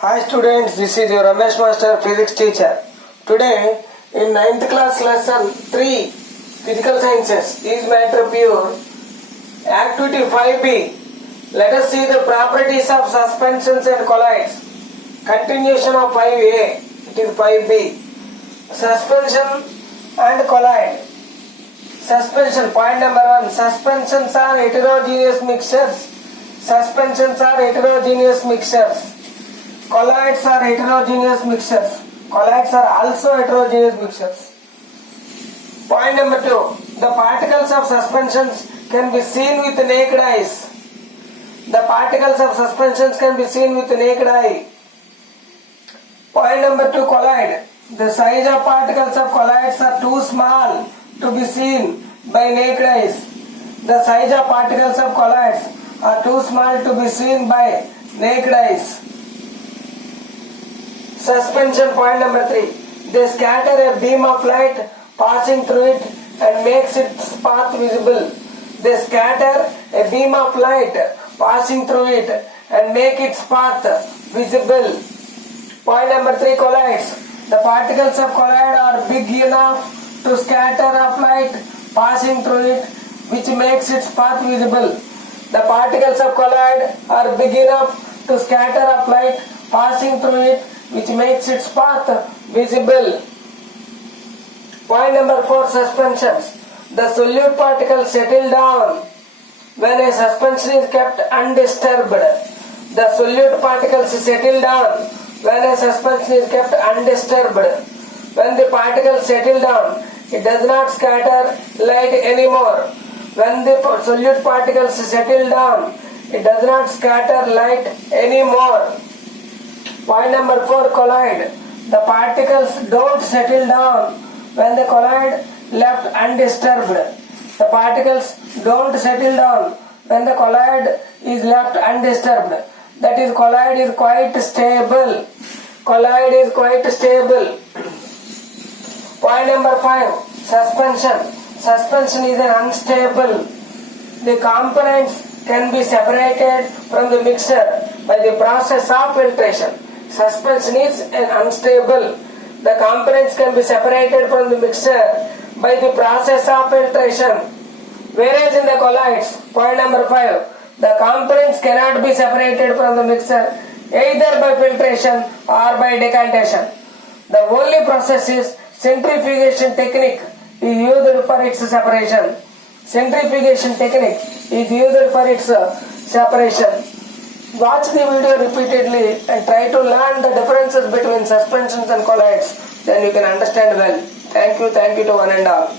Hi students, this is your Ramesh Master Physics teacher. Today in 9th class lesson 3 Physical Sciences is matter pure. Activity 5b. Let us see the properties of suspensions and colloids. Continuation of 5a. It is 5b. Suspension and colloid. Suspension, point number 1. Suspensions are heterogeneous mixtures. Suspensions are heterogeneous mixtures. Colloids are heterogeneous mixtures. Colloids are also heterogeneous mixtures. Point number 2. The particles of suspensions can be seen with naked eyes. The particles of suspensions can be seen with naked eye. Point number 2. Colloid. The size of particles of colloids are too small to be seen by naked eyes. The size of particles of colloids are too small to be seen by naked eyes. Suspension, point number 3. They scatter a beam of light passing through it and makes its path visible. They scatter a beam of light passing through it and make its path visible. Point number 3. Colloids. The particles of colloid are big enough to scatter of light passing through it, which makes its path visible. The particles of colloid are big enough to scatter of light passing through it, which makes its path visible. Point number 4. Suspensions. The solute particles settle down when a suspension is kept undisturbed. The solute particles settle down when a suspension is kept undisturbed. When the particles settle down, it does not scatter light anymore. When the solute particles settle down, it does not scatter light anymore. Point number 4. Colloid. The particles don't settle down when the colloid left undisturbed. The particles don't settle down when the colloid is left undisturbed. That is, colloid is quite stable. Colloid is quite stable. Point number 5. Suspension. Suspension is an unstable. The components can be separated from the mixture by the process of filtration. Suspension is an unstable. The components can be separated from the mixture by the process of filtration. Whereas in the colloids, point number 5, the components cannot be separated from the mixture either by filtration or by decantation. The only process is centrifugation technique is used for its separation. Centrifugation technique is used for its separation. Watch the video repeatedly and try to learn the differences between suspensions and colloids. Then you can understand well. Thank you to one and all.